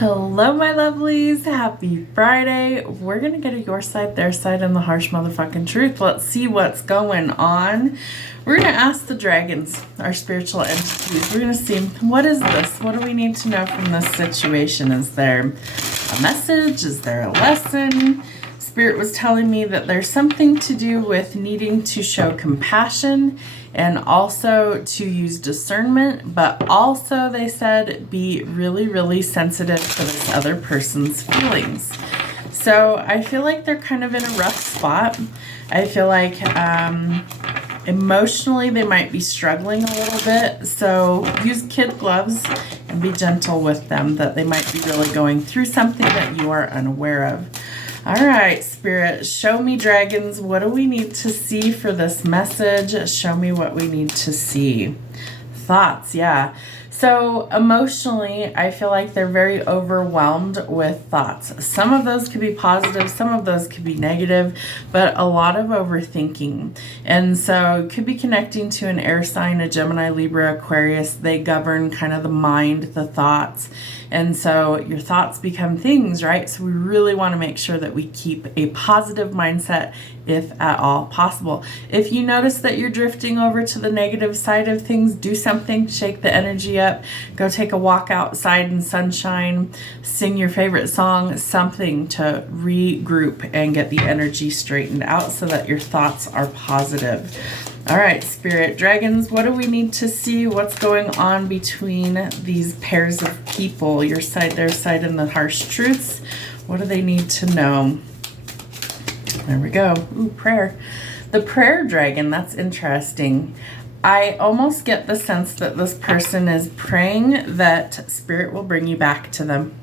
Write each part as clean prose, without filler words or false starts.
Hello, my lovelies. Happy Friday. We're going to get to your side, their side, and the harsh motherfucking truth. Let's see what's going on. We're going to ask the dragons, our spiritual entities. We're going to see, what is this? What do we need to know from this situation? Is there a message? Is there a lesson? Spirit was telling me that there's something to do with needing to show compassion and also to use discernment, but also they said be really, really sensitive to this other person's feelings. So I feel like they're kind of in a rough spot. I feel like emotionally they might be struggling a little bit. So use kid gloves and be gentle with them, that they might be really going through something that you are unaware of. All right, Spirit, show me, dragons, what do we need to see for this message? Show me what we need to see. Thoughts, yeah. So emotionally, I feel like they're very overwhelmed with thoughts. Some of those could be positive, some of those could be negative, but a lot of overthinking. And so it could be connecting to an air sign, a Gemini, Libra, Aquarius. They govern kind of the mind, the thoughts. And so your thoughts become things, right? So we really want to make sure that we keep a positive mindset if at all possible. If you notice that you're drifting over to the negative side of things, do something, shake the energy up, go take a walk outside in sunshine, sing your favorite song, something to regroup and get the energy straightened out so that your thoughts are positive. All right, Spirit, dragons, what do we need to see? What's going on between these pairs of people, your side, their side, and the harsh truths? What do they need to know? There we go. Ooh, prayer. The prayer dragon, that's interesting. I almost get the sense that this person is praying that Spirit will bring you back to them.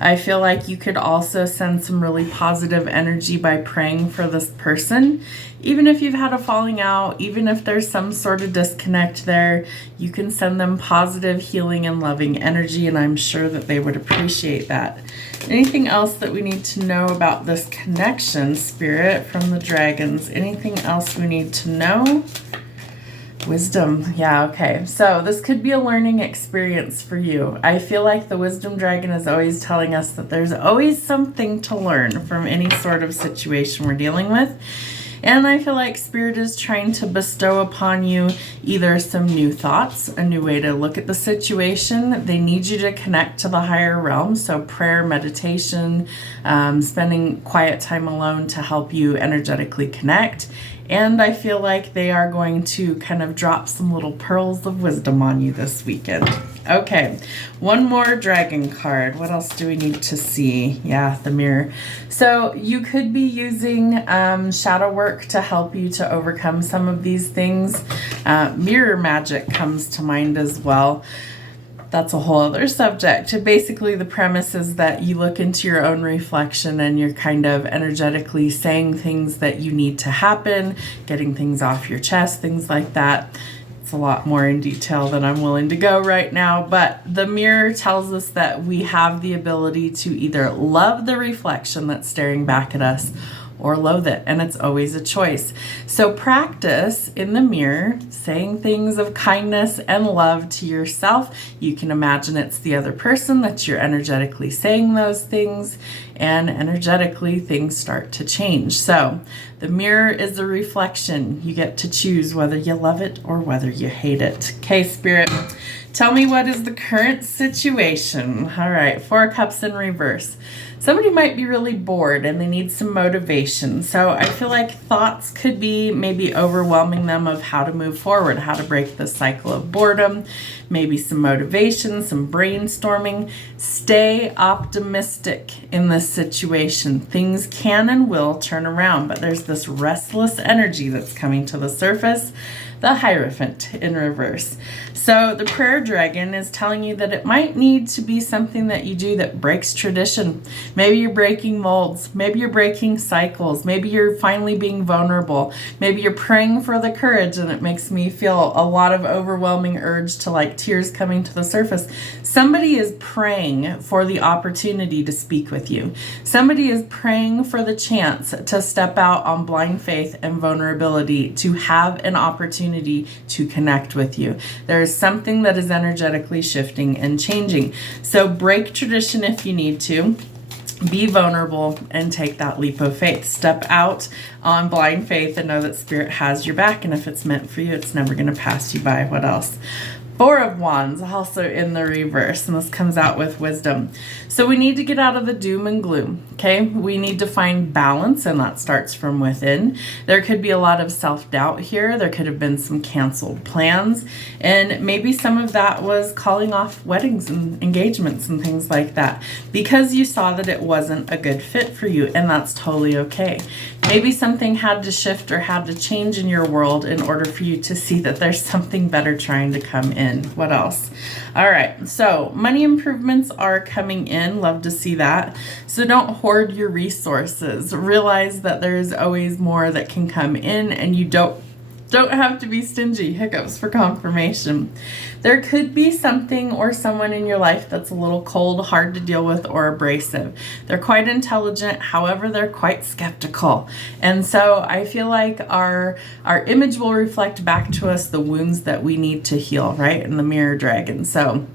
I feel like you could also send some really positive energy by praying for this person. Even if you've had a falling out, even if there's some sort of disconnect there, you can send them positive, healing, and loving energy, and I'm sure that they would appreciate that. Anything else that we need to know about this connection, Spirit, from the dragons? Anything else we need to know? Wisdom. Yeah, okay. So this could be a learning experience for you. I feel like the wisdom dragon is always telling us that there's always something to learn from any sort of situation we're dealing with. And I feel like Spirit is trying to bestow upon you either some new thoughts, a new way to look at the situation. They need you to connect to the higher realm. So prayer, meditation, spending quiet time alone to help you energetically connect. And I feel like they are going to kind of drop some little pearls of wisdom on you this weekend. Okay, one more dragon card. What else do we need to see? Yeah, the mirror. So you could be using shadow work to help you to overcome some of these things. Mirror magic comes to mind as well. That's a whole other subject. Basically, the premise is that you look into your own reflection and you're kind of energetically saying things that you need to happen, getting things off your chest, things like that. It's a lot more in detail than I'm willing to go right now, but the mirror tells us that we have the ability to either love the reflection that's staring back at us or loathe it, and it's always a choice. So practice in the mirror saying things of kindness and love to yourself. You can imagine it's the other person that you're energetically saying those things, and energetically things start to change. So the mirror is a reflection. You get to choose whether you love it or whether you hate it. Okay, Spirit, tell me, what is the current situation? All right, 4 of Cups in reverse. Somebody might be really bored and they need some motivation. So I feel like thoughts could be maybe overwhelming them of how to move forward, how to break the cycle of boredom, maybe some motivation, some brainstorming. Stay optimistic in this situation. Things can and will turn around, but there's this restless energy that's coming to the surface. The Hierophant in reverse. So the prayer dragon is telling you that it might need to be something that you do that breaks tradition. Maybe you're breaking molds. Maybe you're breaking cycles. Maybe you're finally being vulnerable. Maybe you're praying for the courage, and it makes me feel a lot of overwhelming urge to like tears coming to the surface. Somebody is praying for the opportunity to speak with you. Somebody is praying for the chance to step out on blind faith and vulnerability, to have an opportunity to connect with you. There is something that is energetically shifting and changing. So break tradition if you need to. Be vulnerable and take that leap of faith. Step out on blind faith and know that Spirit has your back. And if it's meant for you, it's never going to pass you by. What else? Four of Wands, also in the reverse, and this comes out with wisdom. So we need to get out of the doom and gloom, okay? We need to find balance, and that starts from within. There could be a lot of self-doubt here. There could have been some canceled plans, and maybe some of that was calling off weddings and engagements and things like that because you saw that it wasn't a good fit for you, and that's totally okay. Maybe something had to shift or had to change in your world in order for you to see that there's something better trying to come in. What else? All right, so money improvements are coming in. Love to see that. So don't hoard your resources. Realize that there's always more that can come in, and you don't have to be stingy. Hiccups for confirmation. There could be something or someone in your life that's a little cold, hard to deal with, or abrasive. They're quite intelligent, however, they're quite skeptical. And so I feel like our image will reflect back to us the wounds that we need to heal, right? In the mirror dragon. So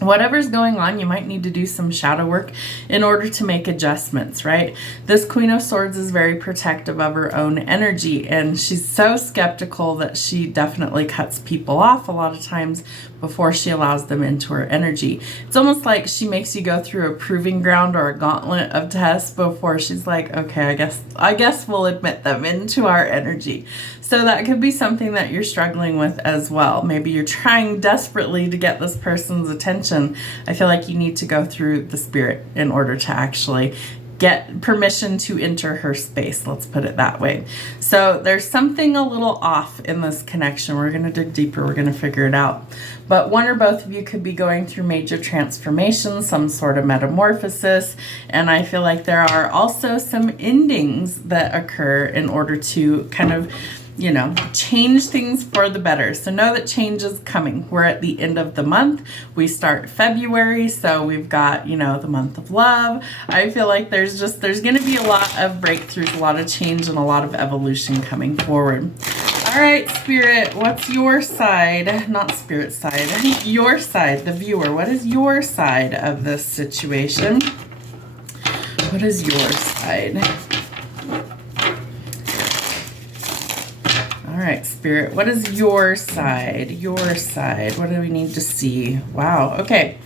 whatever's going on, you might need to do some shadow work in order to make adjustments, right? This Queen of Swords is very protective of her own energy, and she's so skeptical that she definitely cuts people off a lot of times before she allows them into her energy. It's almost like she makes you go through a proving ground or a gauntlet of tests before she's like, okay, I guess we'll admit them into our energy. So that could be something that you're struggling with as well. Maybe you're trying desperately to get this person's attention. I feel like you need to go through the Spirit in order to actually get permission to enter her space. Let's put it that way. So there's something a little off in this connection. We're going to dig deeper. We're going to figure it out. But one or both of you could be going through major transformation, some sort of metamorphosis. And I feel like there are also some endings that occur in order to kind of, you know, change things for the better. So know that change is coming. We're at the end of the month. We start February, so we've got, you know, the month of love. I feel like there's going to be a lot of breakthroughs, a lot of change, and a lot of evolution coming forward. All right, Spirit, what's your side? Not Spirit side, your side, the viewer. What is your side of this situation? What is your side? All right, Spirit, what is your side? Your side. What do we need to see? Wow. Okay.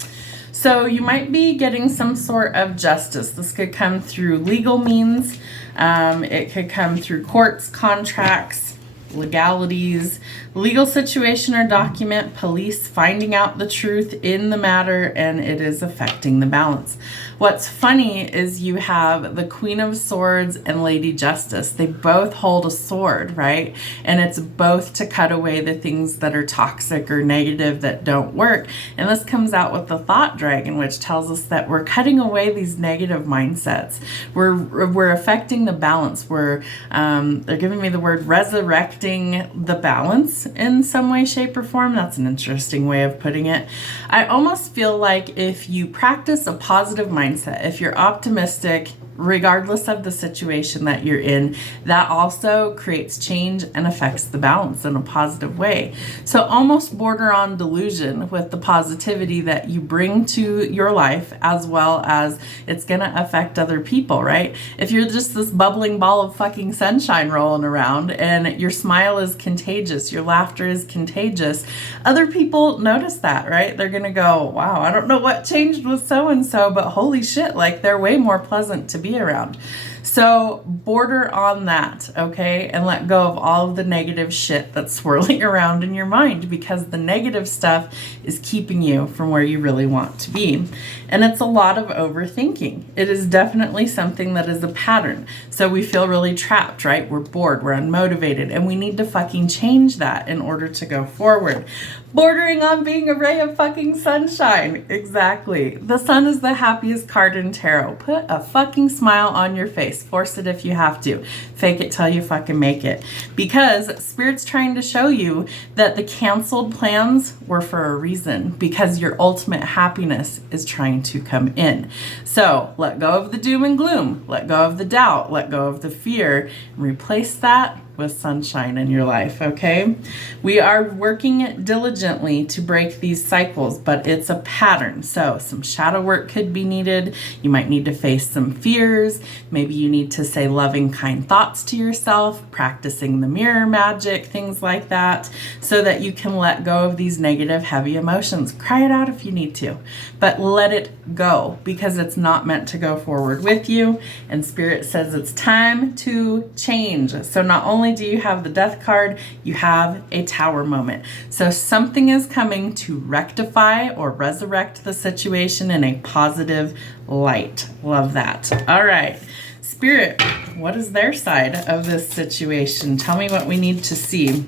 So you might be getting some sort of justice. This could come through legal means. It could come through courts, contracts, legalities, legal situation or document, police finding out the truth in the matter, and it is affecting the balance. What's funny is you have the Queen of Swords and Lady Justice. They both hold a sword, right? And it's both to cut away the things that are toxic or negative that don't work. And this comes out with the Thought Dragon, which tells us that we're cutting away these negative mindsets. We're affecting the balance. They're giving me the word resurrecting the balance in some way, shape, or form. That's an interesting way of putting it. I almost feel like if you practice a positive mindset, if you're optimistic, regardless of the situation that you're in, that also creates change and affects the balance in a positive way. So almost border on delusion with the positivity that you bring to your life, as well as it's going to affect other people, right? If you're just this bubbling ball of fucking sunshine rolling around and your smile is contagious, your laughter is contagious, other people notice that, right? They're going to go, wow, I don't know what changed with so-and-so, but holy shit, like they're way more pleasant to be around. So border on that, okay? And let go of all of the negative shit that's swirling around in your mind, because the negative stuff is keeping you from where you really want to be. And it's a lot of overthinking. It is definitely something that is a pattern. So we feel really trapped, right? We're bored, we're unmotivated, and we need to fucking change that in order to go forward. Bordering on being a ray of fucking sunshine. Exactly. The sun is the happiest card in tarot. Put a fucking smile on your face. face. Force it if you have to. Fake it till you fucking make it. Because Spirit's trying to show you that the canceled plans were for a reason, because your ultimate happiness is trying to come in. So let go of the doom and gloom. Let go of the doubt. Let go of the fear. And replace that with sunshine in your life, okay? We are working diligently to break these cycles, but it's a pattern. So some shadow work could be needed. You might need to face some fears. Maybe you need to say loving, kind thoughts to yourself, practicing the mirror magic, things like that, so that you can let go of these negative, heavy emotions. Cry it out if you need to, but let it go, because it's not meant to go forward with you. And Spirit says it's time to change. So not only do you have the Death card, you have a Tower moment. So something is coming to rectify or resurrect the situation in a positive light. Love that. All right. Spirit, what is their side of this situation? Tell me what we need to see.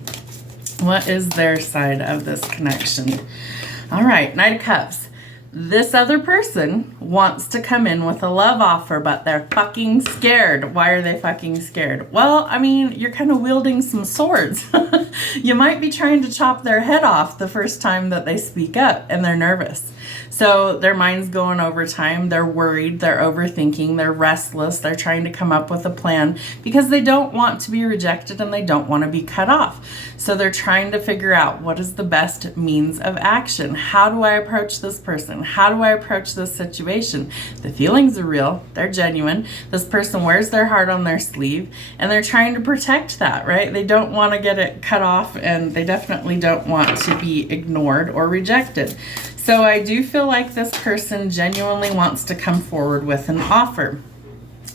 What is their side of this connection? All right. Knight of Cups. This other person wants to come in with a love offer, but they're fucking scared. Why are they fucking scared? Well, I mean, you're kind of wielding some swords. You might be trying to chop their head off the first time that they speak up, and they're nervous. So their mind's going overtime. They're worried. They're overthinking. They're restless. They're trying to come up with a plan because they don't want to be rejected and they don't want to be cut off. So they're trying to figure out, what is the best means of action? How do I approach this person? How do I approach this situation? The feelings are real. They're genuine. This person wears their heart on their sleeve, and they're trying to protect that, right? They don't want to get it cut off, and they definitely don't want to be ignored or rejected. So I do feel like this person genuinely wants to come forward with an offer.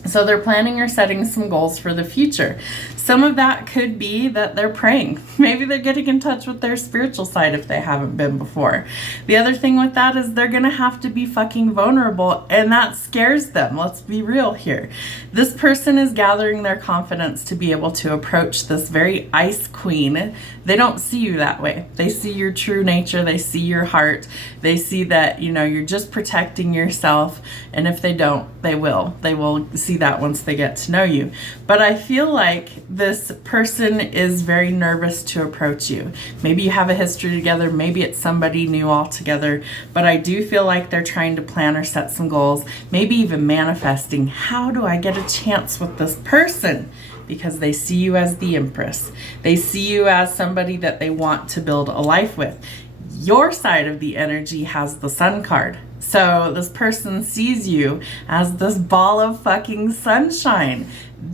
So they're planning or setting some goals for the future. Some of that could be that they're praying. Maybe they're getting in touch with their spiritual side if they haven't been before. The other thing with that is they're going to have to be fucking vulnerable, and that scares them. Let's be real here. This person is gathering their confidence to be able to approach this very ice queen. They don't see you that way. They see your true nature. They see your heart. They see that, you're just protecting yourself. And if they don't, they will. They will see that once they get to know you. But I feel like this person is very nervous to approach you. Maybe you have a history together. Maybe it's somebody new altogether. But I do feel like they're trying to plan or set some goals. Maybe even manifesting. How do I get a chance with this person? Because they see you as the Empress. They see you as somebody that they want to build a life with. Your side of the energy has the Sun card. So this person sees you as this ball of fucking sunshine.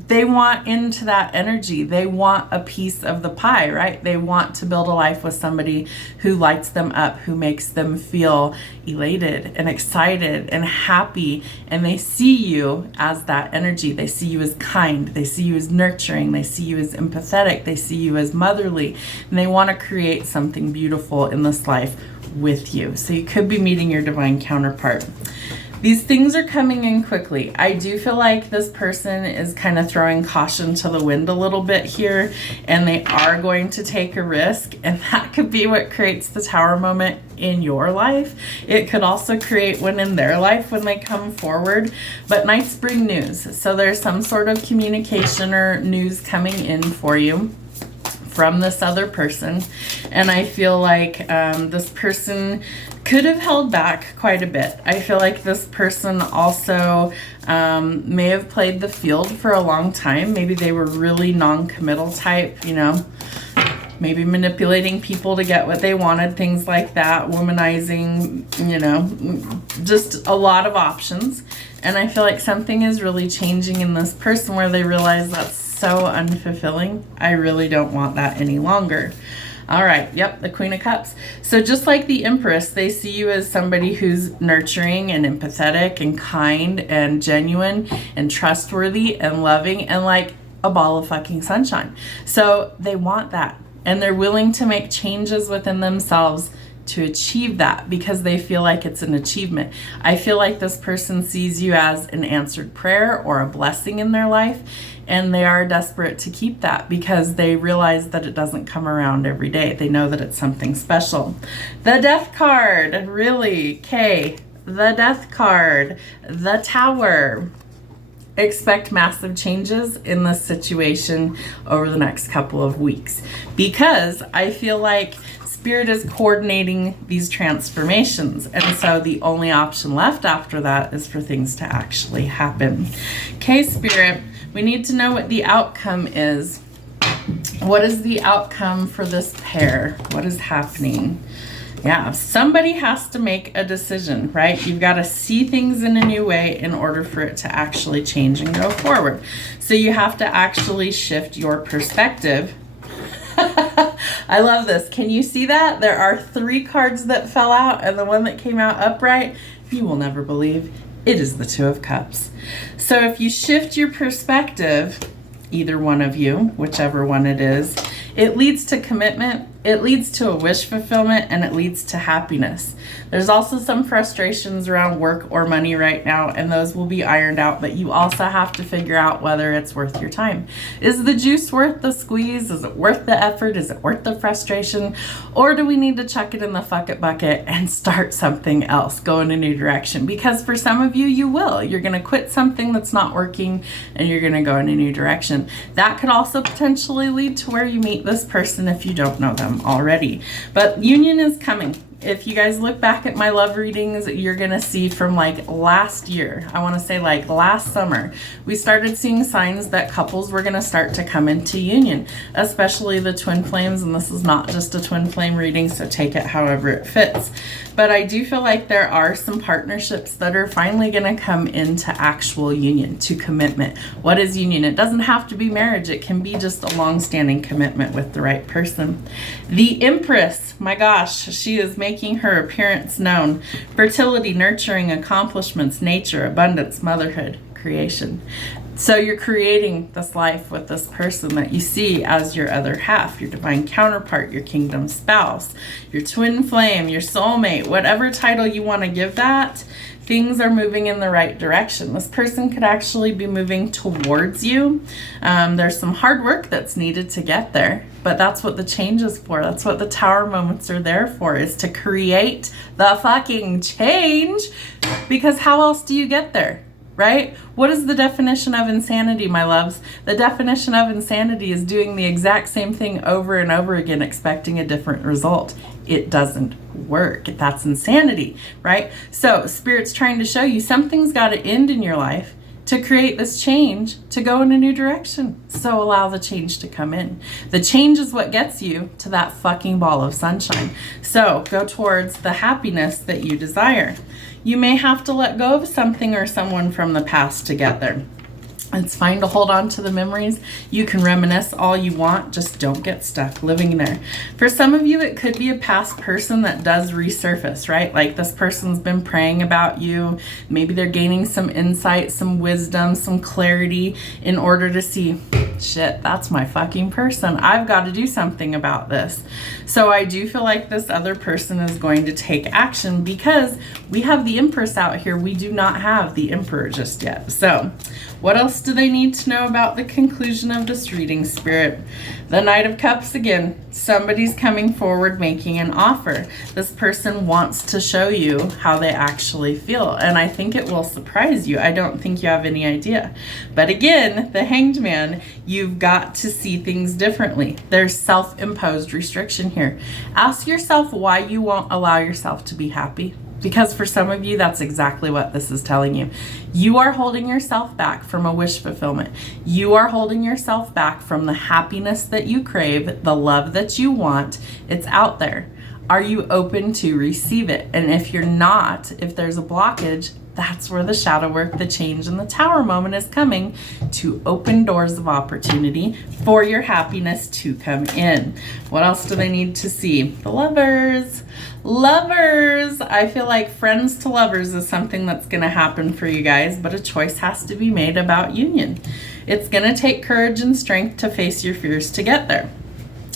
They want into that energy. They want a piece of the pie, right? They want to build a life with somebody who lights them up, who makes them feel elated and excited and happy. And they see you as that energy. They see you as kind. They see you as nurturing. They see you as empathetic. They see you as motherly. And they want to create something beautiful in this life with you. So you could be meeting your divine counterpart. These things are coming in quickly. I do feel like this person is kind of throwing caution to the wind a little bit here, and they are going to take a risk, and that could be what creates the Tower moment in your life. It could also create one in their life when they come forward. But Knights bring news. So there's some sort of communication or news coming in for you from this other person. And I feel like this person could have held back quite a bit. I feel like this person also may have played the field for a long time. Maybe they were really non-committal type, maybe manipulating people to get what they wanted, things like that, womanizing, just a lot of options. And I feel like something is really changing in this person where they realize that's so unfulfilling. I really don't want that any longer. All right. Yep. The Queen of Cups. So just like the Empress, they see you as somebody who's nurturing and empathetic and kind and genuine and trustworthy and loving and like a ball of fucking sunshine. So they want that, and they're willing to make changes within themselves to achieve that because they feel like it's an achievement. I feel like this person sees you as an answered prayer or a blessing in their life, and they are desperate to keep that because they realize that it doesn't come around every day. They know that it's something special. The Death card, really, Kay. The Death card, the Tower. expect massive changes in this situation over the next couple of weeks, because I feel like Spirit is coordinating these transformations. And so the only option left after that is for things to actually happen. Okay, Spirit, we need to know what the outcome is. What is the outcome for this pair? What is happening? Yeah, somebody has to make a decision, right? You've got to see things in a new way in order for it to actually change and go forward. So you have to actually shift your perspective. I love this. Can you see that? There are 3 cards that fell out, and the one that came out upright, you will never believe, it is the 2 of Cups. So if you shift your perspective, either one of you, whichever one it is, it leads to commitment, it leads to a wish fulfillment, and it leads to happiness. There's also some frustrations around work or money right now, and those will be ironed out, but you also have to figure out whether it's worth your time. Is the juice worth the squeeze? Is it worth the effort? Is it worth the frustration? Or do we need to chuck it in the fuck it bucket and start something else, go in a new direction? Because for some of you, you will. You're going to quit something that's not working, and you're going to go in a new direction. That could also potentially lead to where you meet this person if you don't know them already. But union is coming. If you guys look back at my love readings, you're going to see from like last year, I want to say like last summer, we started seeing signs that couples were going to start to come into union, especially the twin flames. And this is not just a twin flame reading, so take it however it fits. But I do feel like there are some partnerships that are finally going to come into actual union, to commitment. What is union? It doesn't have to be marriage. It can be just a long-standing commitment with the right person. The Empress, my gosh, she is making her appearance known. Fertility, nurturing, accomplishments, nature, abundance, motherhood, creation. So you're creating this life with this person that you see as your other half, your divine counterpart, your kingdom spouse, your twin flame, your soulmate, whatever title you want to give that. Things are moving in the right direction. This person could actually be moving towards you. There's some hard work that's needed to get there, but that's what the change is for. That's what the Tower moments are there for, is to create the fucking change. Because how else do you get there? Right? What is the definition of insanity, my loves? The definition of insanity is doing the exact same thing over and over again, expecting a different result. It doesn't work. That's insanity, right? So Spirit's trying to show you something's got to end in your life to create this change, to go in a new direction. So allow the change to come in. The change is what gets you to that fucking ball of sunshine. So go towards the happiness that you desire. You may have to let go of something or someone from the past to get there. It's fine to hold on to the memories. You can reminisce all you want, just don't get stuck living there. For some of you, it could be a past person that does resurface, right? Like this person's been praying about you. Maybe they're gaining some insight, some wisdom, some clarity in order to see, shit, that's my fucking person. I've got to do something about this. So I do feel like this other person is going to take action, because we have the Empress out here. We do not have the Emperor just yet. So what else do they need to know about the conclusion of this reading, Spirit? The Knight of Cups again. Somebody's coming forward making an offer. This person wants to show you how they actually feel, and I think it will surprise you. I don't think you have any idea. But again, the Hanged Man, you've got to see things differently. There's self-imposed restriction here. Ask yourself why you won't allow yourself to be happy. Because for some of you, that's exactly what this is telling you. You are holding yourself back from a wish fulfillment. You are holding yourself back from the happiness that you crave, the love that you want. It's out there. Are you open to receive it? And if you're not, if there's a blockage, that's where the shadow work, the change, and the Tower moment is coming to open doors of opportunity for your happiness to come in. What else do they need to see? The Lovers. Lovers. I feel like friends to lovers is something that's going to happen for you guys, but a choice has to be made about union. It's going to take courage and strength to face your fears to get there.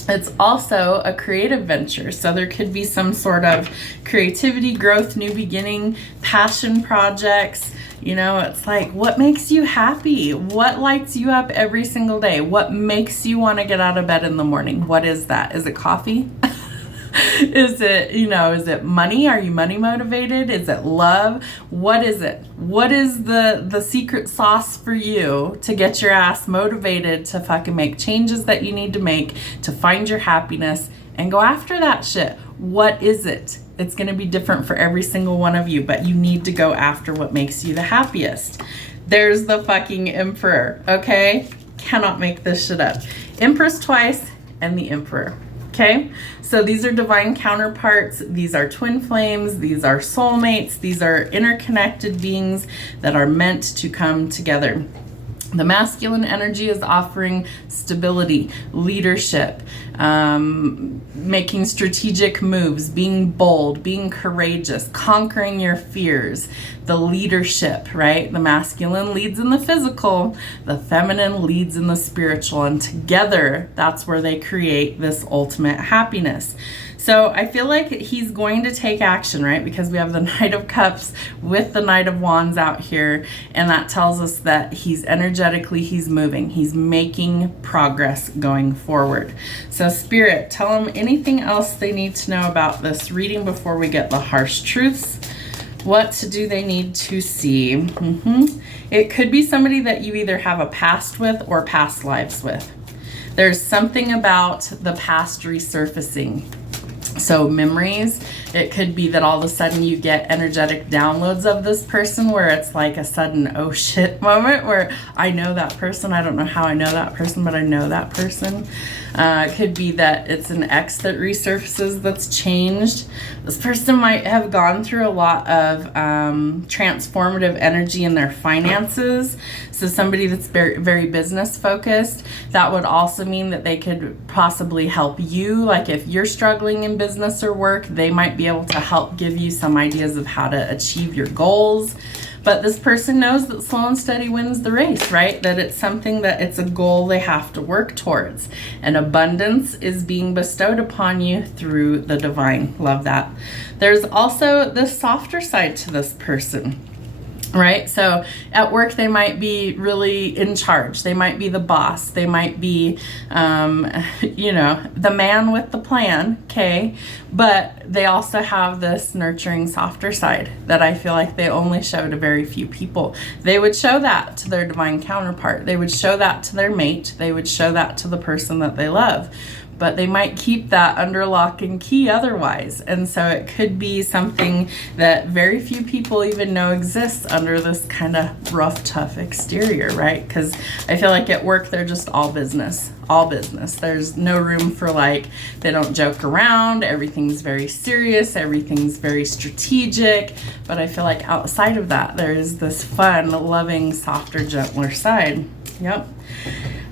It's also a creative venture, so there could be some sort of creativity, growth, new beginning, passion projects. You know, it's like, what makes you happy? What lights you up every single day? What makes you want to get out of bed in the morning? What is that? Is it coffee? Is it, is it money? Are you money motivated? Is it love? What is it? What is the secret sauce for you to get your ass motivated to fucking make changes that you need to make to find your happiness and go after that shit? What is it? It's going to be different for every single one of you, but you need to go after what makes you the happiest. There's the fucking Emperor, okay? Cannot make this shit up. Empress twice and the Emperor. Okay, so these are divine counterparts. These are twin flames. These are soulmates. These are interconnected beings that are meant to come together. The masculine energy is offering stability, leadership, making strategic moves, being bold, being courageous, conquering your fears, the leadership, right? The masculine leads in the physical, the feminine leads in the spiritual, and together, that's where they create this ultimate happiness. So I feel like he's going to take action, right? Because we have the Knight of Cups with the Knight of Wands out here. And that tells us that he's moving. He's making progress going forward. So Spirit, tell them anything else they need to know about this reading before we get the harsh truths. What do they need to see? It could be somebody that you either have a past with or past lives with. There's something about the past resurfacing. So memories, it could be that all of a sudden you get energetic downloads of this person where it's like a sudden oh shit moment where I know that person. I don't know how I know that person, but I know that person. It could be that it's an ex that resurfaces that's changed. This person might have gone through a lot of transformative energy in their finances. So somebody that's very, very business focused. That would also mean that they could possibly help you. Like if you're struggling in business or work, they might be able to help give you some ideas of how to achieve your goals. But this person knows that slow and steady wins the race, right? That it's something that it's a goal they have to work towards. And abundance is being bestowed upon you through the divine. Love that. There's also the softer side to this person. Right? So at work, they might be really in charge. They might be the boss. They might be, the man with the plan. Okay. But they also have this nurturing, softer side that I feel like they only show to very few people. They would show that to their divine counterpart. They would show that to their mate. They would show that to the person that they love. But they might keep that under lock and key otherwise. And so it could be something that very few people even know exists under this kind of rough, tough exterior, right? Because I feel like at work, they're just all business. There's no room for they don't joke around. Everything's very serious. Everything's very strategic. But I feel like outside of that, there's this fun, loving, softer, gentler side. Yep.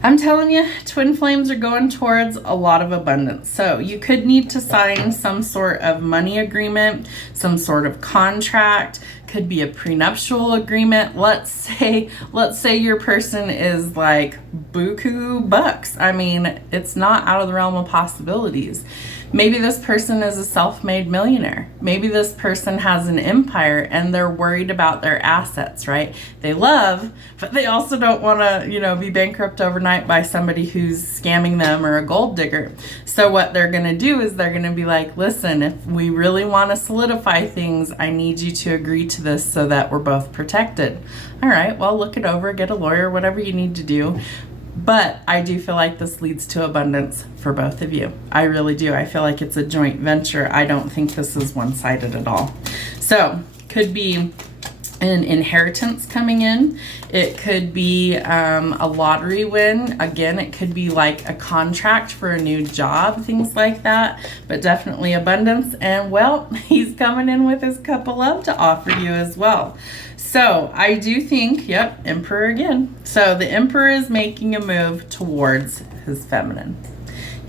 I'm telling you, twin flames are going towards a lot of abundance. So you could need to sign some sort of money agreement, some sort of contract, could be a prenuptial agreement. Let's say your person is like buku bucks. I mean, it's not out of the realm of possibilities. Maybe this person is a self-made millionaire. Maybe this person has an empire and they're worried about their assets, right? They love, but they also don't want to, be bankrupt overnight by somebody who's scamming them or a gold digger. So what they're going to do is they're going to be like, listen, if we really want to solidify things, I need you to agree to this so that we're both protected. All right, well, look it over, get a lawyer, whatever you need to do. But I do feel like this leads to abundance for both of you. I really do. I feel like it's a joint venture. I don't think this is one-sided at all. So could be an inheritance coming in. It could be a lottery win. Again, it could be like a contract for a new job, things like that, but definitely abundance. And well, he's coming in with his cup of love to offer you as well. So I do think, yep, Emperor again. So the Emperor is making a move towards his feminine.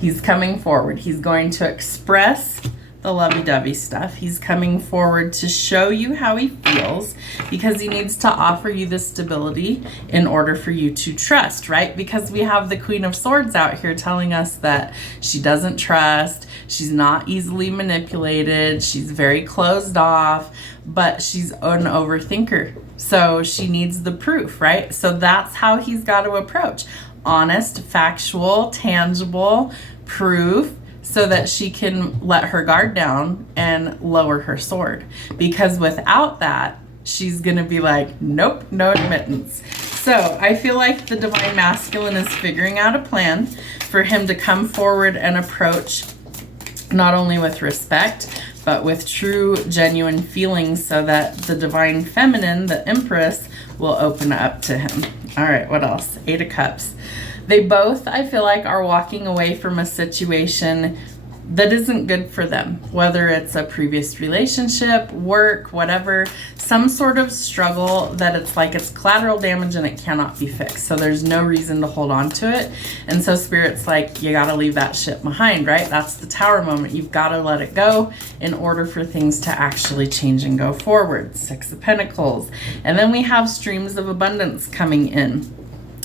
He's coming forward. He's going to express the lovey-dovey stuff. He's coming forward to show you how he feels because he needs to offer you the stability in order for you to trust, right? Because we have the Queen of Swords out here telling us that she doesn't trust, she's not easily manipulated, she's very closed off, but she's an overthinker. So she needs the proof, right? So that's how he's got to approach. Honest, factual, tangible proof, so that she can let her guard down and lower her sword. Because without that, she's going to be like, nope, no admittance. So I feel like the Divine Masculine is figuring out a plan for him to come forward and approach not only with respect, but with true, genuine feelings, so that the Divine Feminine, the Empress, will open up to him. All right, what else? 8 of Cups. They both, I feel like, are walking away from a situation that isn't good for them, whether it's a previous relationship, work, whatever, some sort of struggle that it's like it's collateral damage and it cannot be fixed. So there's no reason to hold on to it. And so Spirit's like, you got to leave that shit behind, right? That's the Tower moment. You've got to let it go in order for things to actually change and go forward. 6 of Pentacles. And then we have streams of abundance coming in.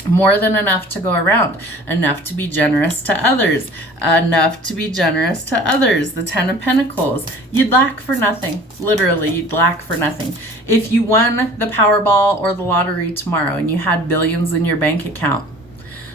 More than enough to go around, enough to be generous to others, enough to be generous to others. The 10 of Pentacles. You'd lack for nothing. Literally, you'd lack for nothing. If you won the Powerball or the lottery tomorrow and you had billions in your bank account,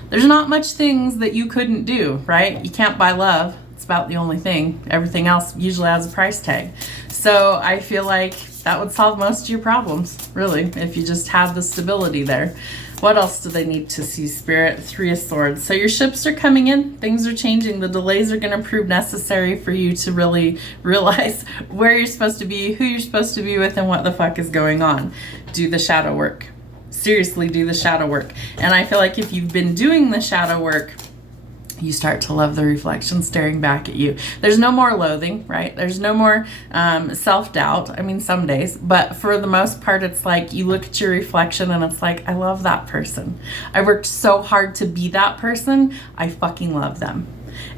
there's not much things that you couldn't do, right? You can't buy love. It's about the only thing. Everything else usually has a price tag. So I feel like that would solve most of your problems, really, if you just had the stability there. What else do they need to see, Spirit? 3 of Swords. So your ships are coming in. Things are changing. The delays are going to prove necessary for you to really realize where you're supposed to be, who you're supposed to be with, and what the fuck is going on. Do the shadow work. Seriously, do the shadow work. And I feel like if you've been doing the shadow work, you start to love the reflection staring back at you. There's no more loathing, right? There's no more self-doubt. I mean, some days, but for the most part, it's like you look at your reflection and it's like, I love that person. I worked so hard to be that person. I fucking love them.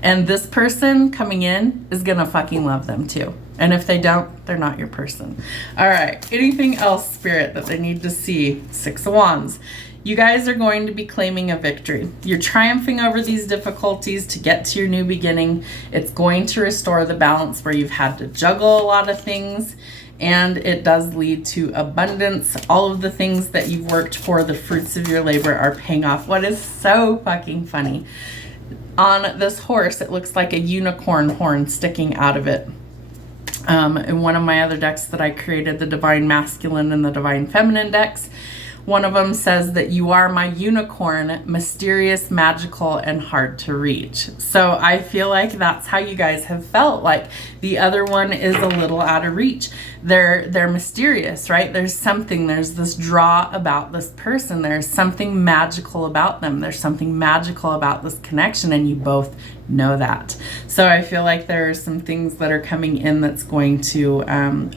And this person coming in is gonna fucking love them too. And if they don't, they're not your person. All right, anything else, Spirit, that they need to see? 6 of Wands. You guys are going to be claiming a victory. You're triumphing over these difficulties to get to your new beginning. It's going to restore the balance where you've had to juggle a lot of things, and it does lead to abundance. All of the things that you've worked for, the fruits of your labor, are paying off. What is so fucking funny? On this horse, it looks like a unicorn horn sticking out of it. In one of my other decks that I created, the Divine Masculine and the Divine Feminine decks, one of them says that you are my unicorn, mysterious, magical, and hard to reach. So I feel like that's how you guys have felt. Like the other one is a little out of reach. They're mysterious, right? There's this draw about this person. There's something magical about them. There's something magical about this connection, and you both know that. So I feel like there are some things that are coming in that's going to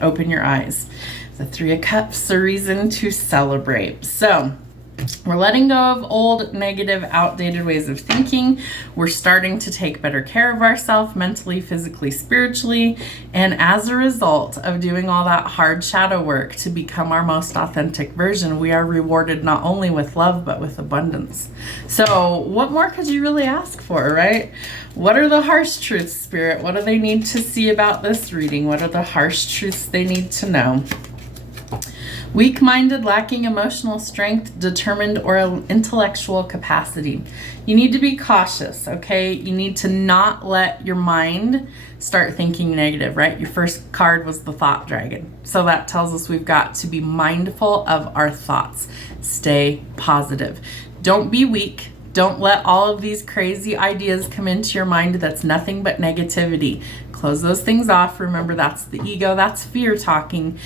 open your eyes. The 3 of Cups, a reason to celebrate. So we're letting go of old, negative, outdated ways of thinking. We're starting to take better care of ourselves mentally, physically, spiritually. And as a result of doing all that hard shadow work to become our most authentic version, we are rewarded not only with love, but with abundance. So what more could you really ask for, right? What are the harsh truths, Spirit? What do they need to see about this reading? What are the harsh truths they need to know? Weak-minded, lacking emotional strength, determined, or intellectual capacity. You need to be cautious, okay? You need to not let your mind start thinking negative, right? Your first card was the thought dragon. So that tells us we've got to be mindful of our thoughts. Stay positive. Don't be weak. Don't let all of these crazy ideas come into your mind that's nothing but negativity. Close those things off. Remember, that's the ego. That's fear talking.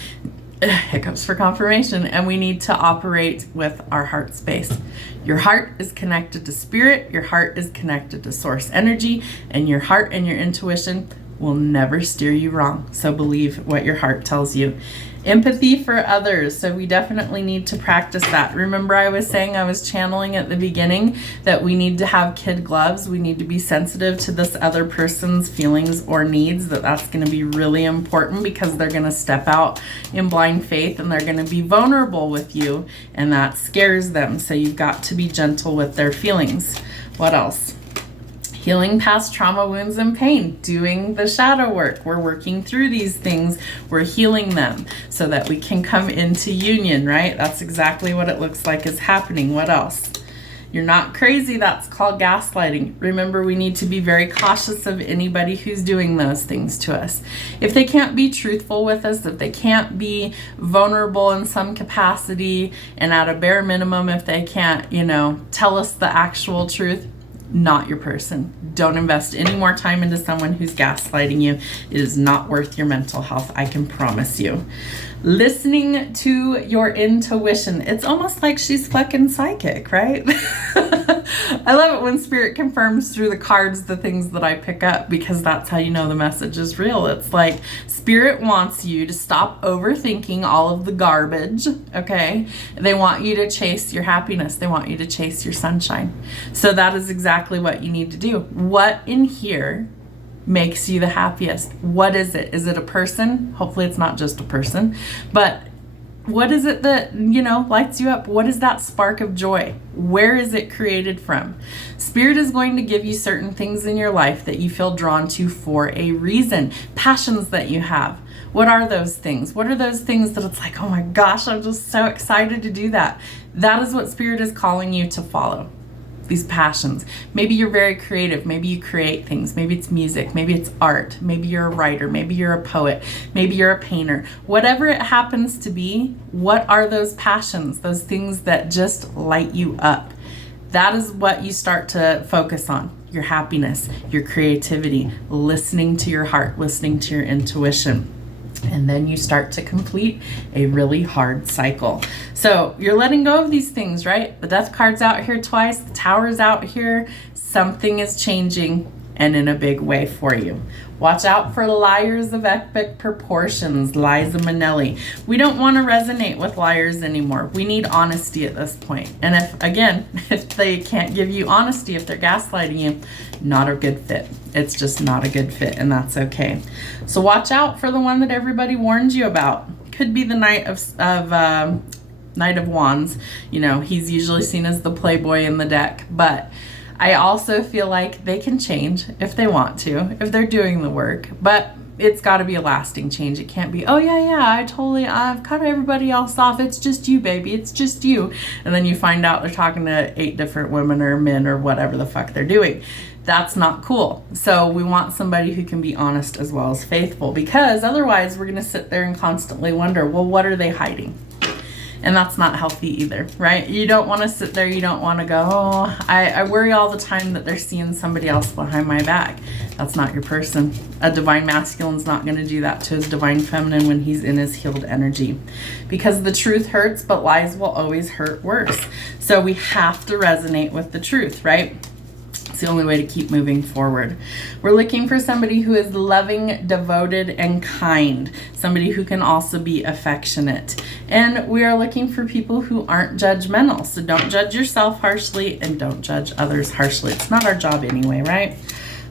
Hiccups for confirmation. And we need to operate with our heart space. Your heart is connected to spirit. Your heart is connected to source energy. And your heart and your intuition will never steer you wrong. So believe what your heart tells you. Empathy for others. So we definitely need to practice that. Remember I was saying, I was channeling at the beginning, that we need to have kid gloves. We need to be sensitive to this other person's feelings or needs. That's going to be really important, because they're going to step out in blind faith and they're going to be vulnerable with you, and that scares them. So you've got to be gentle with their feelings. What else? Healing past trauma, wounds, and pain. Doing the shadow work. We're working through these things. We're healing them so that we can come into union, right? That's exactly what it looks like is happening. What else? You're not crazy. That's called gaslighting. Remember, we need to be very cautious of anybody who's doing those things to us. If they can't be truthful with us, if they can't be vulnerable in some capacity, and at a bare minimum, if they can't, tell us the actual truth, not your person. Don't invest any more time into someone who's gaslighting you. It is not worth your mental health, I can promise you. Listening to your intuition. It's almost like she's fucking psychic, right? I love it when Spirit confirms through the cards the things that I pick up, because that's how you know the message is real. It's like Spirit wants you to stop overthinking all of the garbage, okay? They want you to chase your happiness. They want you to chase your sunshine. So that is exactly what you need to do. What in here makes you the happiest? What is it? Is it a person? Hopefully it's not just a person, but what is it that, lights you up? What is that spark of joy? Where is it created from? Spirit is going to give you certain things in your life that you feel drawn to for a reason. Passions that you have. What are those things? What are those things that it's like, oh my gosh, I'm just so excited to do that? That is what Spirit is calling you to follow. These passions. Maybe you're very creative. Maybe you create things. Maybe it's music. Maybe it's art. Maybe you're a writer. Maybe you're a poet. Maybe you're a painter. Whatever it happens to be, what are those passions? Those things that just light you up. That is what you start to focus on. Your happiness, your creativity, listening to your heart, listening to your intuition. And then you start to complete a really hard cycle. So you're letting go of these things, right? The Death card's out here twice. The Tower's out here. Something is changing, and in a big way for you. Watch out for liars of epic proportions, Liza Minnelli. We don't want to resonate with liars anymore. We need honesty at this point. And if they can't give you honesty, if they're gaslighting you, not a good fit. It's just not a good fit, and that's okay. So watch out for the one that everybody warned you about. Could be the Knight of Wands. He's usually seen as the playboy in the deck, but I also feel like they can change if they want to, if they're doing the work, but it's got to be a lasting change. It can't be, oh yeah, I've cut everybody else off. It's just you, baby. It's just you. And then you find out they're talking to 8 different women or men or whatever the fuck they're doing. That's not cool. So we want somebody who can be honest as well as faithful, because otherwise we're going to sit there and constantly wonder, well, what are they hiding? And that's not healthy either, right? You don't want to sit there. You don't want to go, oh, I worry all the time that they're seeing somebody else behind my back. That's not your person. A divine masculine's not going to do that to his divine feminine when he's in his healed energy. Because the truth hurts, but lies will always hurt worse. So we have to resonate with the truth, right? It's the only way to keep moving forward. We're looking for somebody who is loving, devoted, and kind. Somebody who can also be affectionate. And we are looking for people who aren't judgmental. So don't judge yourself harshly and don't judge others harshly. It's not our job anyway, right?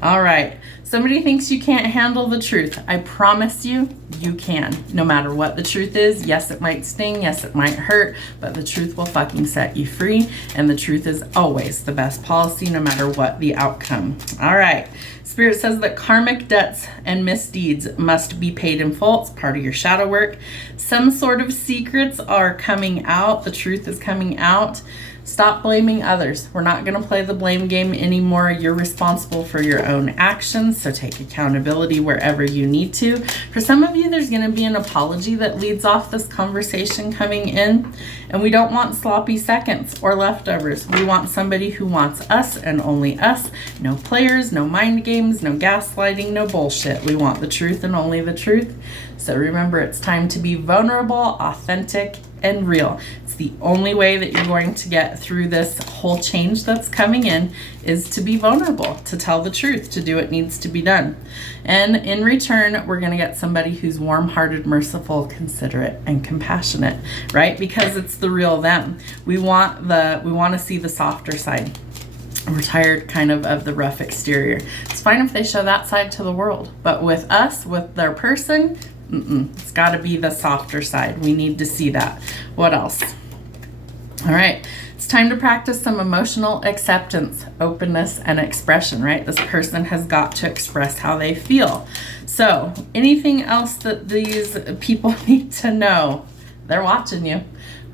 All right. Somebody thinks you can't handle the truth. I promise you, you can. No matter what the truth is. Yes, it might sting. Yes, it might hurt. But the truth will fucking set you free. And the truth is always the best policy, no matter what the outcome. All right. Spirit says that karmic debts and misdeeds must be paid in full. It's part of your shadow work. Some sort of secrets are coming out. The truth is coming out. Stop blaming others. We're not going to play the blame game anymore. You're responsible for your own actions, so take accountability wherever you need to. For some of you, there's going to be an apology that leads off this conversation coming in, and we don't want sloppy seconds or leftovers. We want somebody who wants us and only us. No players, no mind games, no gaslighting, no bullshit. We want the truth and only the truth. So remember, it's time to be vulnerable, authentic, and real. It's the only way that you're going to get through this whole change that's coming in, is to be vulnerable, to tell the truth, to do what needs to be done. And in return, we're going to get somebody who's warm-hearted, merciful, considerate, and compassionate, right? Because it's the real them. We want to see the softer side. We're tired kind of the rough exterior. It's fine if they show that side to the world, but with us, with their person, it's got to be the softer side. We need to see that. What else? All right. It's time to practice some emotional acceptance, openness, and expression, right? This person has got to express how they feel. So anything else that these people need to know? They're watching you.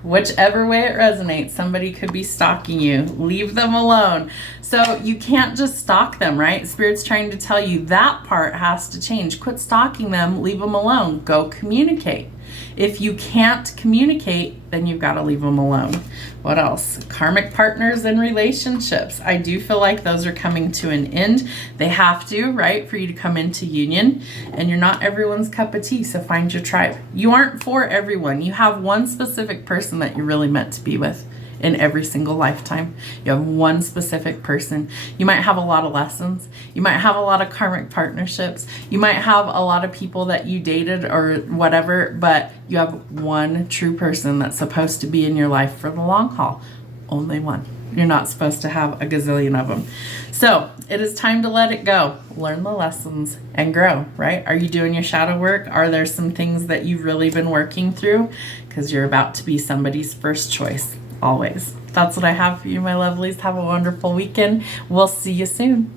Whichever way it resonates, somebody could be stalking you. Leave them alone. So you can't just stalk them, right? Spirit's trying to tell you that part has to change. Quit stalking them. Leave them alone. Go communicate. If you can't communicate, then you've got to leave them alone. What else? Karmic partners and relationships. I do feel like those are coming to an end. They have to, right, for you to come into union. And you're not everyone's cup of tea, so find your tribe. You aren't for everyone. You have one specific person that you're really meant to be with in every single lifetime. You have one specific person. You might have a lot of lessons. You might have a lot of karmic partnerships. You might have a lot of people that you dated or whatever, but you have one true person that's supposed to be in your life for the long haul. Only one. You're not supposed to have a gazillion of them. So it is time to let it go. Learn the lessons and grow, right? Are you doing your shadow work? Are there some things that you've really been working through? Because you're about to be somebody's first choice. Always. That's what I have for you, my lovelies. Have a wonderful weekend. We'll see you soon.